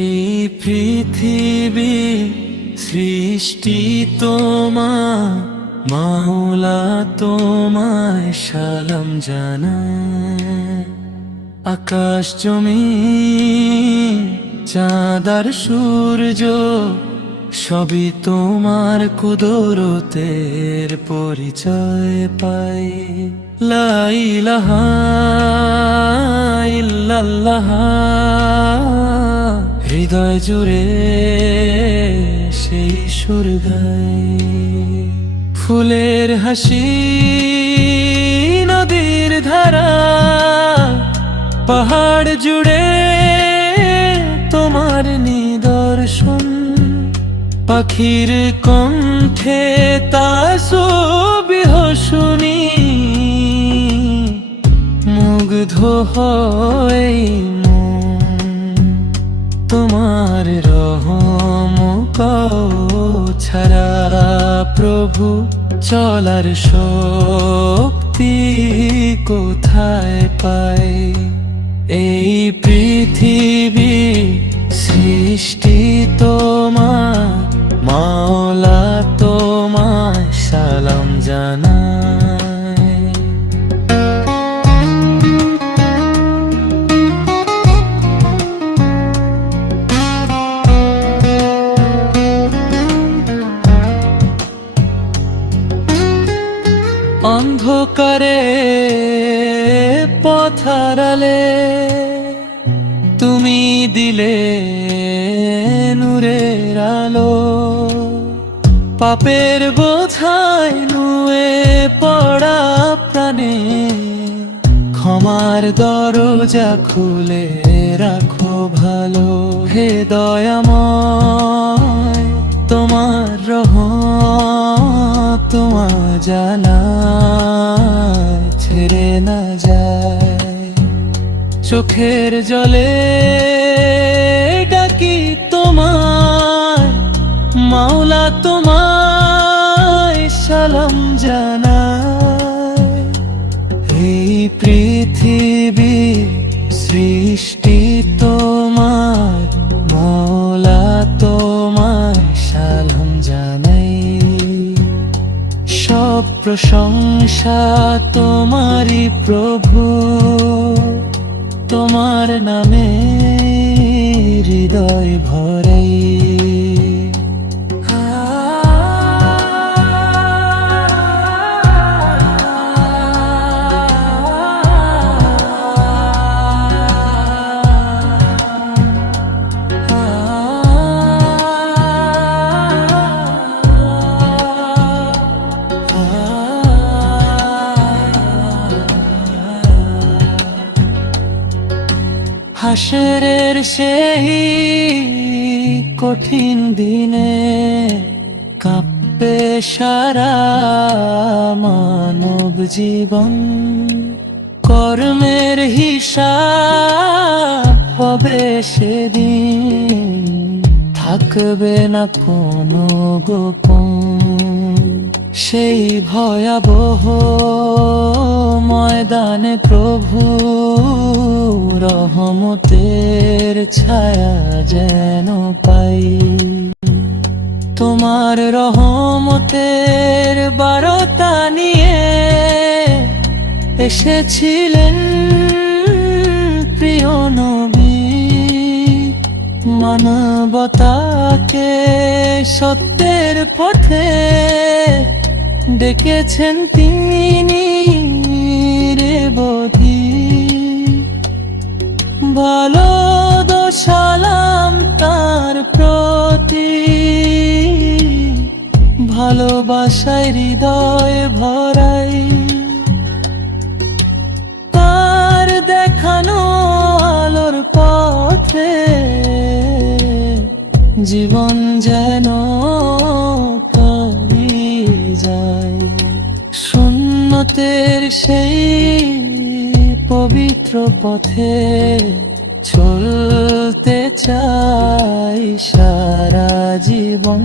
এই পৃথিবী সৃষ্টি তোমার, মাওলা তোমায় সালাম জানায়। আকাশ জমিন চাঁদ আর সূর্য সবই তোমার কুদরতের পরিচয় পাই। লা ইলাহা ইল্লাল্লাহ হৃদয় জুড়ে সেই সুর গায়। ফুলের হাসি নদীর ধারা, পাহাড় জুড়ে তোমার নিদর্শন। পাখির কণ্ঠে তাসবিহ শুনি, মুগ্ধ হয় তোমার রহম ছাড়া প্রভু চলার শক্তি কোথায় পাই। এই পৃথিবী সৃষ্টি তোমার, মাওলা তোমায় সালাম জানায়। অন্ধকারে পথ হারালে তুমি দিলে নূরের আলো। পাপের বোঝায় নুয়ে পড়া প্রাণে ক্ষমার দরজা খুলে রাখো ভালো। হে দয়াময় তোমার রহমত তোমার জানা ছেড়ে না যায়। চোখের জলে ডাকি তোমায়, মাওলা তোমায় সালাম জানায়। এই পৃথিবী সৃষ্টি তোমার, মাওলা তোমায় সালাম জানাই। সব প্রশংসা তোমারই প্রভু, তোমার নামে হৃদয় ভরাই। হাসরের সেই কঠিন দিনে কাঁপবে সারা মানব জীবন। কর্মের হিসাব হবে সেদিন, থাকবে না কোনো গোপন। সেই ভয়াবহ ময়দানে প্রভু রহমতের ছায়া যেন পাই। তোমার রহমতের বার্তা নিয়ে এসেছিলেন প্রিয় নবী। মানবতাকে সত্যের পথে ডেকেছেন তিনি রে বধি। ভালো সালাম তার প্রতি, ভালোবাসায় হৃদয় ভরাই। তার দেখানো আলোর পথে জীবন যেন যায়। মেহনতের সেই পবিত্র পথে চলতে চাই সারা জীবন।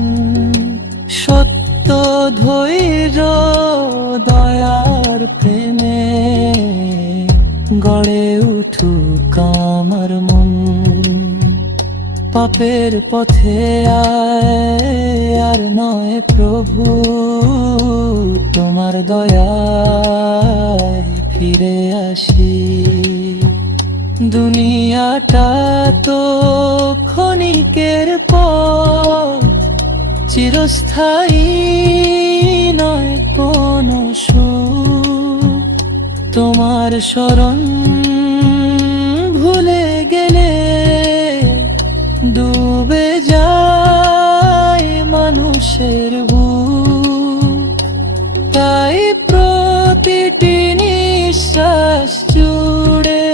সত্য ধৈর্য দয়ার প্রেমে গড়ে উঠুক আমার মন। পাপের পথে আর নয় প্রভু, তোমার দয়ায় ফিরে আসি। দুনিয়াটা তো ক্ষণিকের পথ, চিরস্থায়ী নয় কোনো সুখ। তোমার শরণ ভুলে গেলে ডুবে যায় মানুষের বুক। তাই প্রতিটি নিঃশ্বাস জুড়ে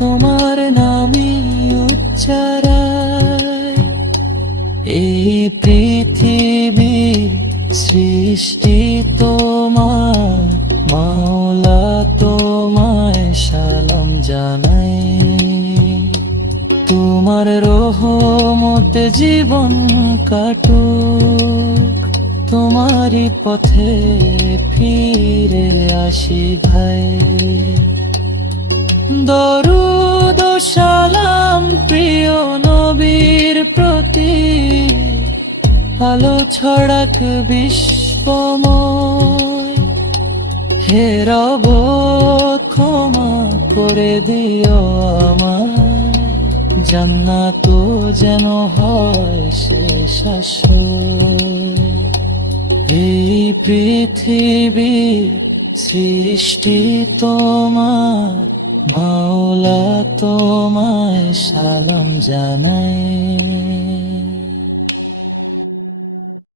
তোমার নামই উচ্চারায়। এই পৃথিবীর সৃষ্টি তোমার, মাওলা তোমায় সালাম জানাই। তোমার রহমতে জীবন কাটুক, তোমারই পথে ফিরে আসি ভাই। দরুদ ও সালাম প্রিয় নবীর প্রতি, আলো ছড়াক বিশ্বময়। হে রব ক্ষমা করে দিও আমায়, জান্নাত যেন হয় শেষ আশ্রয়। এই পৃথিবীর সৃষ্টি তোমার, মাওলা তোমায় সালাম জানাই।